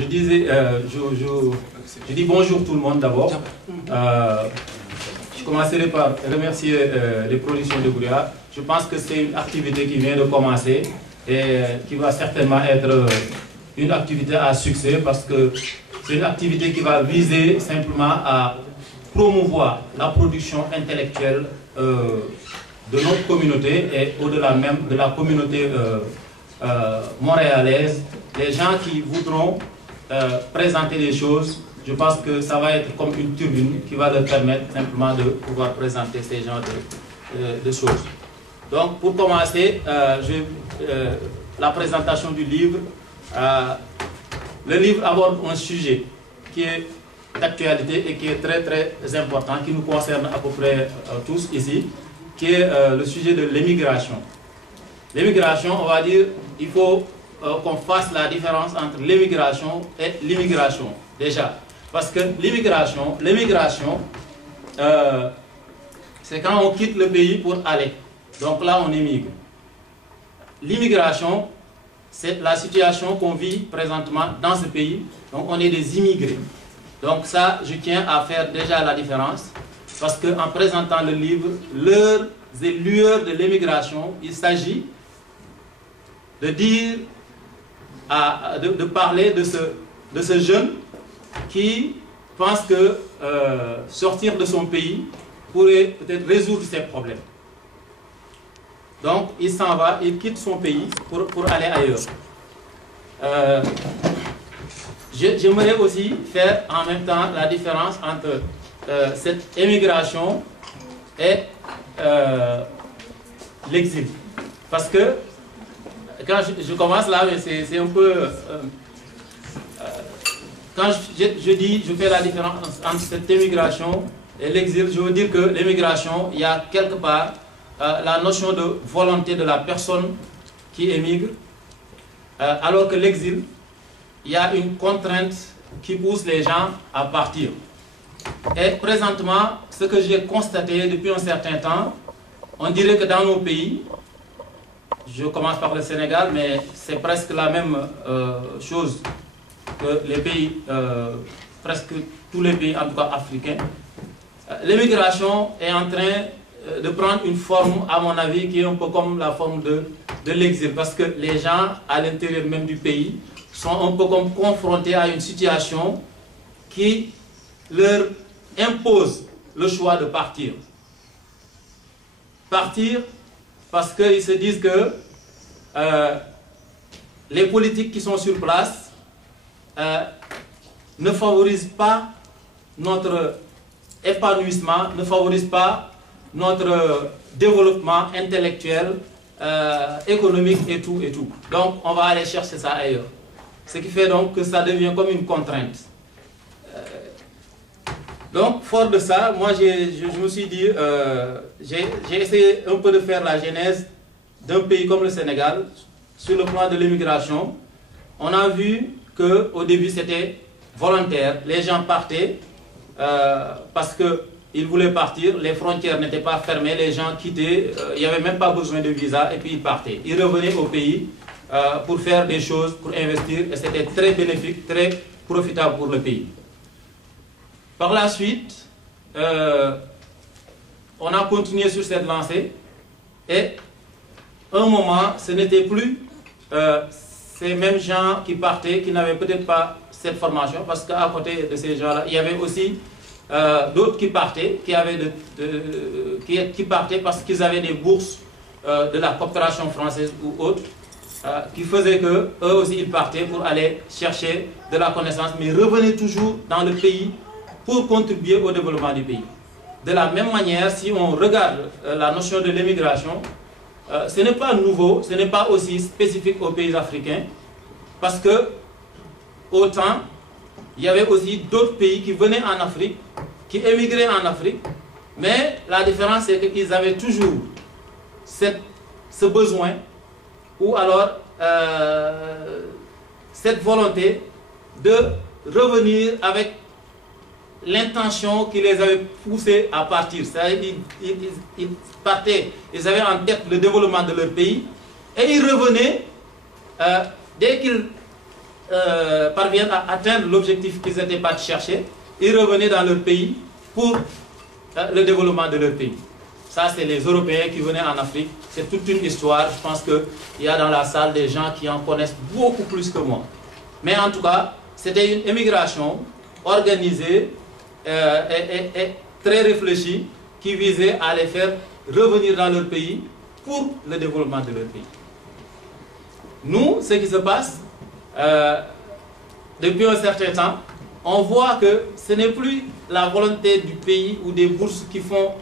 Je disais, je dis bonjour tout le monde d'abord. Je commencerai par remercier les productions de Gouria. Je pense que c'est une activité qui vient de commencer et qui va certainement être une activité à succès parce que c'est une activité qui va viser simplement à promouvoir la production intellectuelle de notre communauté et au-delà même de la communauté montréalaise. Les gens qui voudront présenter des choses, je pense que ça va être comme une turbine qui va leur permettre simplement de pouvoir présenter ces genres de choses. Donc pour commencer, la présentation du livre. Le livre aborde un sujet qui est d'actualité et qui est très très important, qui nous concerne à peu près tous ici, qui est le sujet de l'immigration. L'immigration, on va dire, il faut qu'on fasse la différence entre l'immigration et l'immigration, déjà. Parce que l'immigration, c'est quand on quitte le pays pour aller. Donc là, on émigre. L'immigration, c'est la situation qu'on vit présentement dans ce pays. Donc on est des immigrés. Donc ça, je tiens à faire déjà la différence. Parce qu'en présentant le livre, l'heure et lueurs de l'immigration, il s'agit de dire, de parler de ce jeune qui pense que sortir de son pays pourrait peut-être résoudre ses problèmes. Donc il s'en va, il quitte son pays pour aller ailleurs. J'aimerais aussi faire en même temps la différence entre cette émigration et l'exil. Parce que quand je commence là, c'est un peu... quand je fais la différence entre cette émigration et l'exil, je veux dire que l'émigration, il y a quelque part la notion de volonté de la personne qui émigre, alors que l'exil, il y a une contrainte qui pousse les gens à partir. Et présentement, ce que j'ai constaté depuis un certain temps, on dirait que dans nos pays, je commence par le Sénégal, mais c'est presque la même chose que les pays, presque tous les pays, en tout cas africains. L'immigration est en train de prendre une forme, à mon avis, qui est un peu comme la forme de l'exil, parce que les gens, à l'intérieur même du pays, sont un peu comme confrontés à une situation qui leur impose le choix de partir. Partir parce qu'ils se disent que les politiques qui sont sur place ne favorisent pas notre épanouissement, ne favorisent pas notre développement intellectuel, économique et tout et tout. Donc on va aller chercher ça ailleurs. Ce qui fait donc que ça devient comme une contrainte. Donc fort de ça, moi je me suis dit, j'ai essayé un peu de faire la genèse d'un pays comme le Sénégal sur le plan de l'immigration. On a vu qu'au début c'était volontaire, les gens partaient parce qu'ils voulaient partir, les frontières n'étaient pas fermées, les gens quittaient, il n'y avait même pas besoin de visa et puis ils partaient. Ils revenaient au pays pour faire des choses, pour investir et c'était très bénéfique, très profitable pour le pays. Par la suite, on a continué sur cette lancée et à un moment, ce n'était plus ces mêmes gens qui partaient, qui n'avaient peut-être pas cette formation, parce qu'à côté de ces gens-là, il y avait aussi d'autres qui partaient, qui partaient parce qu'ils avaient des bourses de la coopération française ou autres, qui faisaient qu'eux aussi ils partaient pour aller chercher de la connaissance, mais revenaient toujours dans le pays pour contribuer au développement du pays. De la même manière, si on regarde la notion de l'immigration, ce n'est pas nouveau, ce n'est pas aussi spécifique aux pays africains, parce que autant il y avait aussi d'autres pays qui venaient en Afrique, qui émigraient en Afrique, mais la différence c'est qu'ils avaient toujours ce besoin, ou alors cette volonté de revenir avec l'intention qui les avait poussés à partir. C'est-à-dire ils partaient, ils avaient en tête le développement de leur pays, et ils revenaient dès qu'ils parviennent à atteindre l'objectif qu'ils étaient partis chercher, ils revenaient dans leur pays pour le développement de leur pays. Ça, c'est les Européens qui venaient en Afrique. C'est toute une histoire. Je pense qu'il y a dans la salle des gens qui en connaissent beaucoup plus que moi. Mais en tout cas, c'était une émigration organisée et très réfléchie qui visait à les faire revenir dans leur pays pour le développement de leur pays. Nous, ce qui se passe, depuis un certain temps, on voit que ce n'est plus la volonté du pays ou des bourses qui font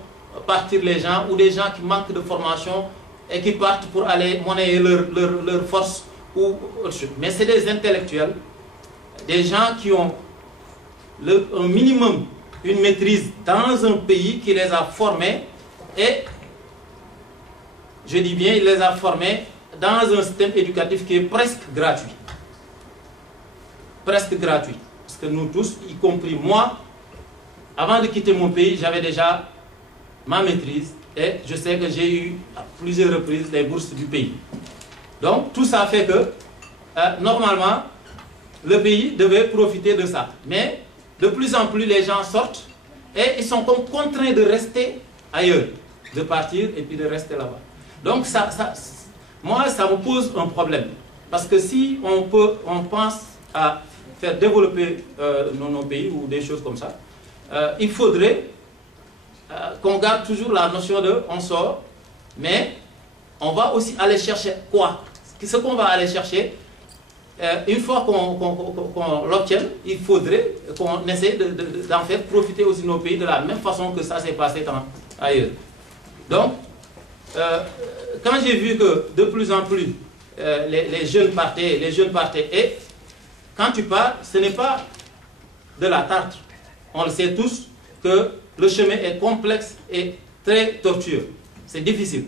partir les gens ou des gens qui manquent de formation et qui partent pour aller monnayer leur force ou autre chose. Mais c'est des intellectuels, des gens qui ont un minimum, une maîtrise dans un pays qui les a formés et, je dis bien, il les a formés dans un système éducatif qui est presque gratuit. Presque gratuit. Parce que nous tous, y compris moi, avant de quitter mon pays, j'avais déjà ma maîtrise et je sais que j'ai eu à plusieurs reprises les bourses du pays. Donc tout ça fait que, normalement, le pays devait profiter de ça. Mais de plus en plus, les gens sortent et ils sont comme contraints de rester ailleurs, de partir et puis de rester là-bas. Donc moi, ça me pose un problème. Parce que si on pense à faire développer nos pays ou des choses comme ça, il faudrait qu'on garde toujours la notion de on sort, mais on va aussi aller chercher quoi? Ce qu'on va aller chercher, une fois qu'on l'obtienne, il faudrait qu'on essaie d'en faire profiter aussi nos pays de la même façon que ça s'est passé ailleurs. Donc, quand j'ai vu que de plus en plus les jeunes partaient, et quand tu pars, ce n'est pas de la tarte. On le sait tous que le chemin est complexe et très tortueux. C'est difficile.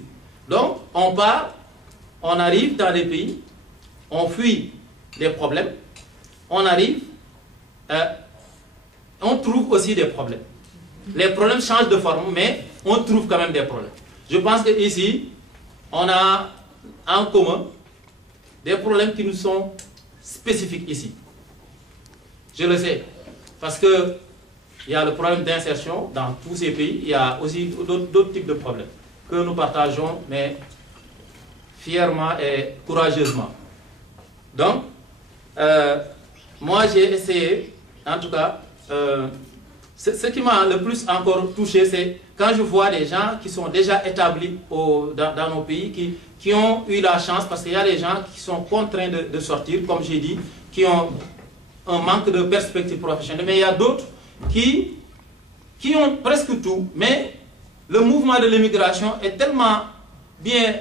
Donc, on part, on arrive dans les pays, on fuit les problèmes, on arrive, on trouve aussi des problèmes. Les problèmes changent de forme, mais on trouve quand même des problèmes. Je pense qu'ici, on a en commun des problèmes qui nous sont spécifiques ici. Je le sais, parce que il y a le problème d'insertion dans tous ces pays, il y a aussi d'autres types de problèmes que nous partageons, mais fièrement et courageusement. Donc, moi j'ai essayé, en tout cas, ce qui m'a le plus encore touché, c'est quand je vois des gens qui sont déjà établis dans nos pays, qui ont eu la chance, parce qu'il y a des gens qui sont contraints de sortir, comme j'ai dit, qui ont un manque de perspective professionnelle, mais il y a d'autres qui ont presque tout, mais le mouvement de l'immigration est tellement bien,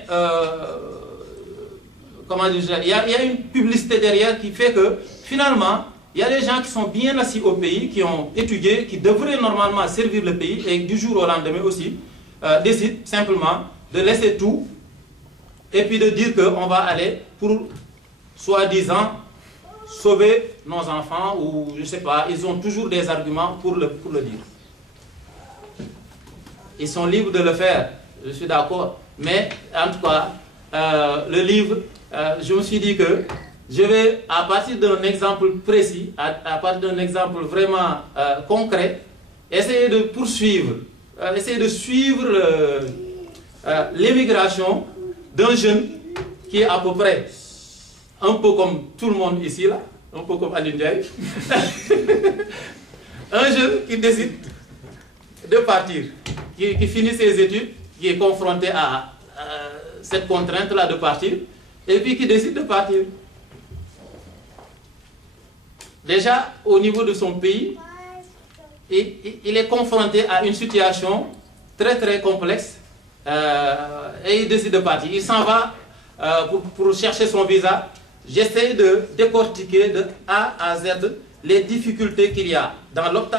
comment dire, il y a une publicité derrière qui fait que finalement, il y a des gens qui sont bien assis au pays, qui ont étudié, qui devraient normalement servir le pays et du jour au lendemain aussi, décident simplement de laisser tout et puis de dire qu'on va aller pour, soi-disant, sauver nos enfants ou je ne sais pas, ils ont toujours des arguments pour le dire. Ils sont libres de le faire, je suis d'accord, mais en tout cas, le livre, je me suis dit que je vais, à partir d'un exemple précis, à partir d'un exemple vraiment concret, essayer de poursuivre, essayer de suivre l'émigration d'un jeune qui est à peu près un peu comme tout le monde ici, là, un peu comme Aline Ndiaye. Un jeune qui décide de partir, qui finit ses études, qui est confronté à cette contrainte-là de partir, et puis qui décide de partir. Déjà, au niveau de son pays, il est confronté à une situation très très complexe, et il décide de partir. Il s'en va pour chercher son visa. J'essaie de décortiquer de A à Z les difficultés qu'il y a dans l'obtention